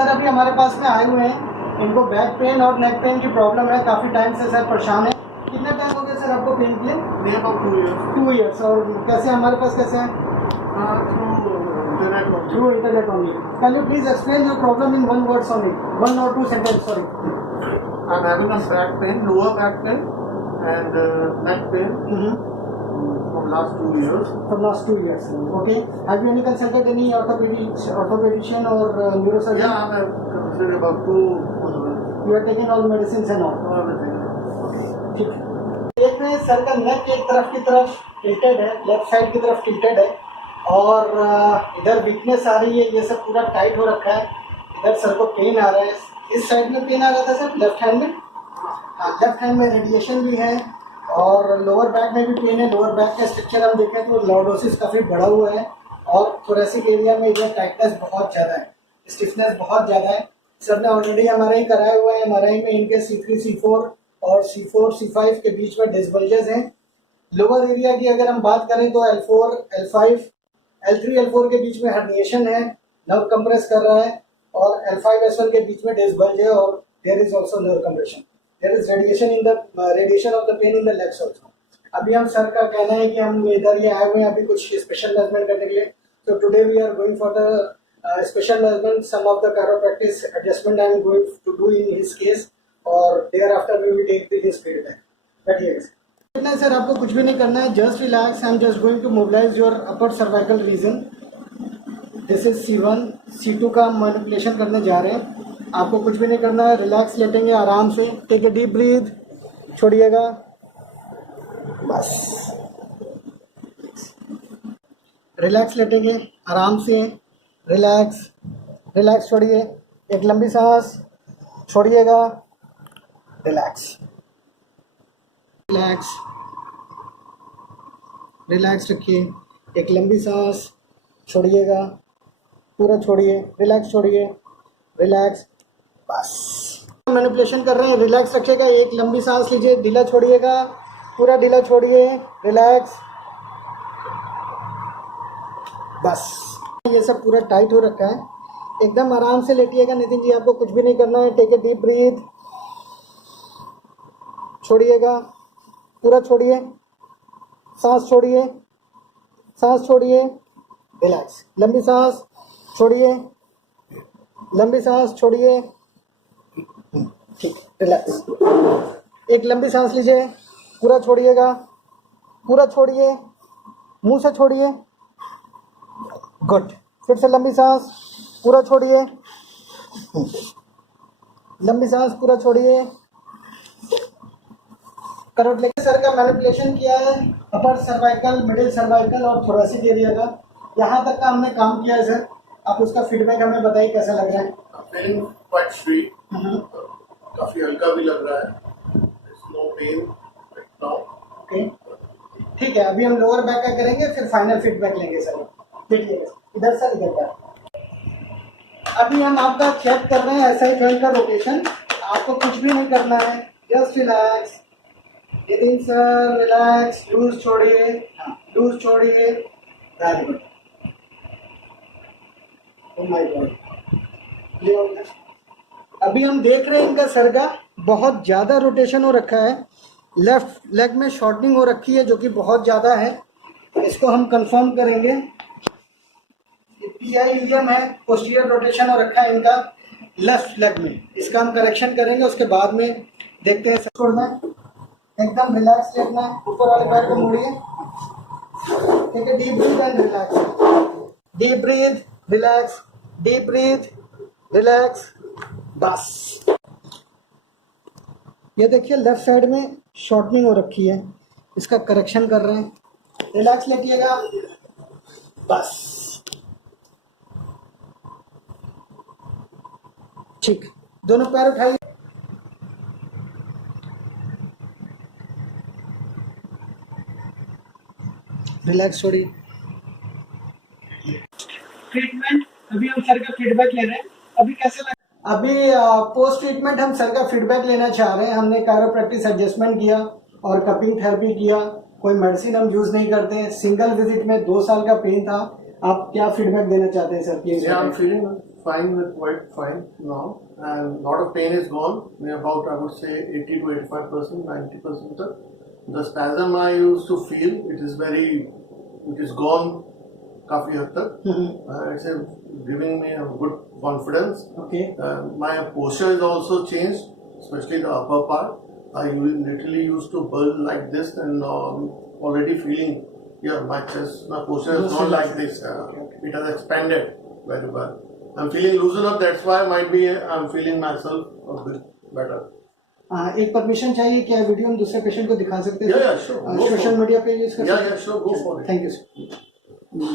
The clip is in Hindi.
सर अभी हमारे पास में आए हुए हैं, इनको बैक पेन और नेक पेन की प्रॉब्लम है, काफ़ी टाइम से सर परेशान है। कितना टाइम हो गया सर आपको पेन के लिए? मेरे पास 2 years। 2 years। और कैसे हमारे पास कैसे है? Through internet Through internet only। only। Can you please explain your problem in 1 words only? 1 or 2 sentences, sorry. I'm having a back pain, lower back pain and neck pain from last 2 years। For last 2 years. Okay. Have you any consulted any orthopedician or neurosurgeon? Yeah, I'm considered about 2 You are taking all medicines and all. everything। ठीक है। देख रहे हैं सर का नेक एक तरफ की तरफ टिल्टेड है, लेफ्ट साइड की तरफ टिल्टेड है और इधर वीकनेस आ रही है, ये सब पूरा टाइट हो रखा है। इधर सर को पेन आ रहा है, इस साइड में पेन आ रहा था सर, लेफ्ट हैंड में। हाँ, लेफ्ट हैंड में रेडिएशन भी है और लोअर बैक में भी पेन है। लोअर बैक का स्ट्रक्चर हम देखें तो लॉर्डोसिस काफ़ी बढ़ा हुआ है और थोरेसिक एरिया में इधर टाइटनेस बहुत ज़्यादा है, स्टिफनेस बहुत ज़्यादा है। सर ने ऑलरेडी एमआरआई कराया हुआ है, एमआरआई में इनके C3 C4 और C4 C5 के बीच में डिस्बल्जेस हैं। लोअर एरिया की अगर हम बात करें तो L4 L5 L3 L4 के बीच में हर्निएशन है, नर्व कंप्रेस कर रहा है और L5 S1 के बीच में डिस्बल्ज है और there is also nerve compression. There is radiation of the pain in the legs also. अभी हम सर का कहना है कि हम इधर ये आए हुए हैं अभी कुछ स्पेशल मैनेजमेंट करने के लिए। तो today we are going for the special management, some of the chiropractic adjustment I am going to do in his case और there after we will take this feedback. बैठिए नहीं सर, आपको कुछ भी नहीं करना है, just relax. I am just going to mobilize your upper cervical region. This is C1 C2 का मैनिपुलेशन करने जा रहे हैं। आपको कुछ भी नहीं करना है, रिलैक्स लेटेंगे आराम से। टेक ए डीप ब्रीथ, छोड़िएगा बस। रिलैक्स लेटेंगे आराम से, रिलैक्स रिलैक्स, छोड़िए। एक लंबी सांस, छोड़िएगा, रिलैक्स रिलैक्स रिलैक्स रखिए। एक लंबी सांस, छोड़िएगा, पूरा छोड़िए, रिलैक्स छोड़िए, रिलैक्स बस। मैनिपुलेशन कर रहे हैं, रिलैक्स रखिएगा। एक लंबी सांस लीजिए, ढीला छोड़िएगा, पूरा ढीला छोड़िए, रिलैक्स बस। ये सब पूरा टाइट हो रखा है, एकदम आराम से लेटिएगा नितिन जी, आपको कुछ भी नहीं करना है। टेक ए डीप ब्रीथ, छोड़िएगा, पूरा छोड़िए, सांस छोड़िए, सांस छोड़िए, रिलैक्स। लंबी सांस छोड़िए, लंबी सांस छोड़िए, ठीक, रिलैक्स। एक लंबी सांस लीजिए, पूरा छोड़िएगा, पूरा छोड़िए, मुंह से छोड़िए, गुड। फिर से लंबी सांस, पूरा छोड़िए, लंबी सांस, पूरा छोड़िए। करोट लेके सर का मैनिपुलेशन किया है, अपर सर्वाइकल, मिडिल सर्वाइकल और थोरेसिक एरिया का, यहाँ तक का हमने काम किया है सर। आप उसका फीडबैक हमें बताइए कैसा लग रहा है? पेन क्वाइट फ्री, काफी हल्का भी लग रहा है। No pain now. ओके, ठीक है। अभी हम लोअर बैक का करेंगे, फिर फाइनल फीडबैक लेंगे सर। देखिए इधर सर, इधर का। अभी हम आपका चेक कर रहे हैं SI जॉइंट का रोटेशन। आपको कुछ भी नहीं करना है, just relax. Nitin sir relax, loose छोड़िए, लूज छोड़िए, very good. Oh my God. अभी हम देख रहे हैं इनका सर का बहुत ज़्यादा रोटेशन हो रखा है, लेफ्ट लेग में शॉर्टनिंग हो रखी है जो कि बहुत ज़्यादा है। इसको हम कंफर्म करेंगे। PI यूजम है, पोस्टीरियर रोटेशन हो रखा है इनका लेफ्ट लेग में। इसका हम करेक्शन करेंगे, उसके बाद में देखते हैं। छोड़ना है, एकदम रिलैक्स लेटना है, ऊपर वाले पैर को मोड़िए। ठीक है, deep breath and relax, deep breath, relax, deep breath, relax बस। ये देखिए लेफ्ट साइड में शॉर्टनिंग हो रखी है, इसका करेक्शन कर रहे हैं। रिलैक्स लेटिएगा बस, ठीक। दोनों पैर उठाइए, रिलैक्स छोड़िए। ट्रीटमेंट, अभी हम सर का फीडबैक ले रहे हैं। अभी कैसे लगा? अभी पोस्ट ट्रीटमेंट हम सर का फीडबैक लेना चाह रहे हैं। हमने कायरोप्रैक्टिस एडजस्टमेंट किया और कपिंग थेरेपी किया। कोई मेडिसिन हम यूज नहीं करते। सिंगल विजिट में 2 साल का पेन था। आप क्या फीडबैक देना चाहते हैं sir? Please. Yeah, I'm feeling fine with quite fine now, and lot of pain is gone. About, I would say, 80 to 85%, 90%. The spasm I used to feel, it is gone काफी हद तक. It's giving me a good confidence. Okay. My posture is also changed, especially the upper part. I literally used to bulge like this, and now I'm already feeling, my chest, my posture is not like this. It has expanded very well. I'm feeling loosened up. That's why I'm feeling myself a bit better. एक परमिशन चाहिए क्या वीडियो हम दूसरे पेशेंट को दिखा सकते हैं? Yeah, sure. सोशल मीडिया पे यूज कर सकते हैं? Yeah, sure. Go for it. Thank you sir.